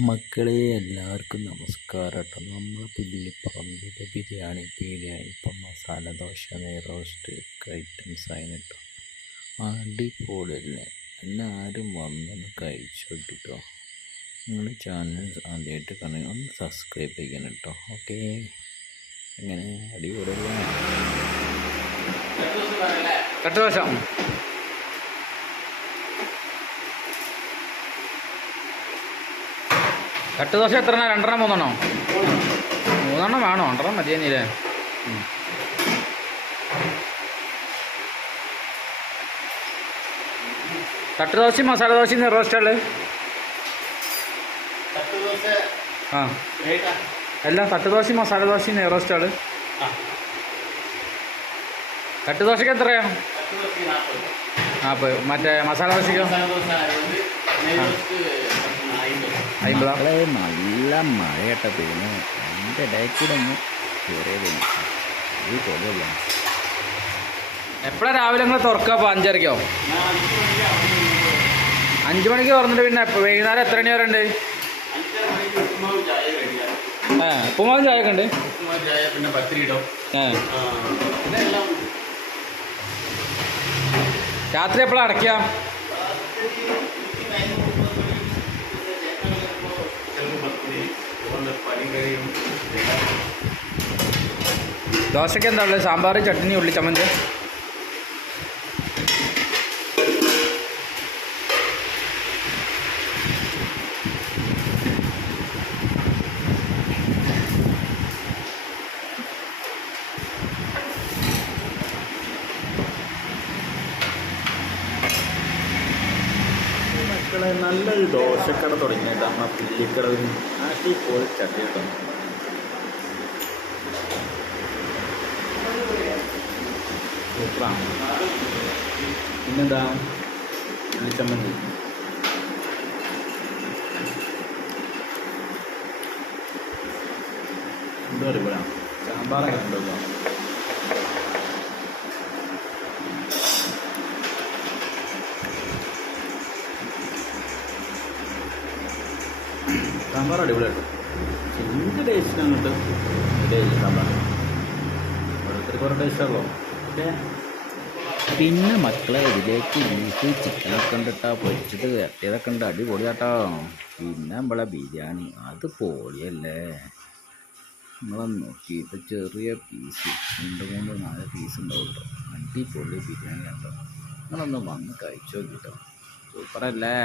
മക്കളെ എല്ലാവർക്കും നമസ്കാരം കേട്ടോ. നമ്മളെ പുല്ലിപ്പറമ്പിലെ ബിരിയാണി പീടികയാണ്. ഇപ്പം മസാല ദോശ, നെയ്റോസ്റ്റ് ഒക്കെ ഐറ്റംസ് ആയിരുന്നു കേട്ടോ. അടിപൊളിയല്ലേ, എല്ലാവരും വന്നൊന്ന് കഴിച്ചു കേട്ടോ. നിങ്ങളുടെ ചാനൽ ആദ്യമായിട്ട് കാണുക ഒന്ന് സബ്സ്ക്രൈബ് ചെയ്യണം കേട്ടോ. ഓക്കെ, എങ്ങനെ അടിപൊളിയല്ലേ? കട്ടുദോശ കട്ടുദോശ എത്ര? രണ്ടെണ്ണം മൂന്നെണ്ണോ? മൂന്നെണ്ണം വേണോ? രണ്ടെണ്ണം മതിയെന്നില്ലേ? കട്ടുദോശയും മസാല ദോശയും നെയ്റോസ്റ്റുള്ളത് ആ എല്ലാം കട്ടുദോശയും മസാല ദോശയും നെയ്റോസ്റ്റുകൾ. കട്ടുദോശക്ക് എത്രയാ? 40. മറ്റേ മസാല ദോശയ്ക്കോ? 50. മക്കളെ നല്ല മഴ കേട്ടോ പെയ്യുന്നു. എൻ്റെ ഇടയിൽ കൂടെ ഒന്ന് കയറിയത് ഈ കൊല്ലല്ല. എപ്പോഴാണ് രാവിലെ നിങ്ങൾ തുറക്കുക? അപ്പോൾ 5:30ക്കോ? 5 മണിക്ക് തുറന്നിട്ട് പിന്നെ വൈകുന്നേരം എത്ര മണി വരെ ഉണ്ട്? ഉപ്പുമാവും ചായ ഒക്കെ ഉണ്ട്. രാത്രി എപ്പോഴാണ് അടയ്ക്കുക? ദോശയ്ക്ക് എന്താ ഉള്ളത്? സാമ്പാർ, ചട്നി, ഉള്ളി ചമ്മന്തി. മക്കളെ നല്ലൊരു ദോശക്കട തുടങ്ങിയിട്ട് നമ്മൾ പുല്ലിക്കട ഒരു അടിപൊളി ചട്ടി കേട്ടോ. സൂപ്പറാണ്. പിന്നെന്താ ഉള്ളിച്ചമ്മന്തി. എന്താ പറയുക, സാമ്പാറൊക്കെ ഉണ്ടല്ലോ. സാമ്പാർ അടിപൊളിയായിട്ട് എന്ത് ടേസ്റ്റാണ് കേട്ടോ. സാമ്പാർ ഓരോരുത്തർക്ക് ഓരോ ടേസ്റ്റാണല്ലോ. ഓക്കെ, പിന്നെ മക്കളെ ഇതിലേക്ക് ബീഫ്, ചിക്കനൊക്കെ ഉണ്ട് കേട്ടോ. പൊരിച്ചത് വരട്ടിയതൊക്കെ ഉണ്ട്, അടിപൊളിയാട്ടോ. പിന്നെ നമ്മളെ ബിരിയാണി അത് പൊളിയല്ലേ. നമ്മളൊന്ന് നോക്കിയിട്ട് ചെറിയ പീസ് 2-3-4 പീസ് ഉണ്ടാവും കേട്ടോ. അടിപൊളി ബിരിയാണി കേട്ടോ. നിങ്ങളൊന്ന് വന്ന് കഴിച്ചു നോക്കിട്ടോ. സൂപ്പറല്ലേ?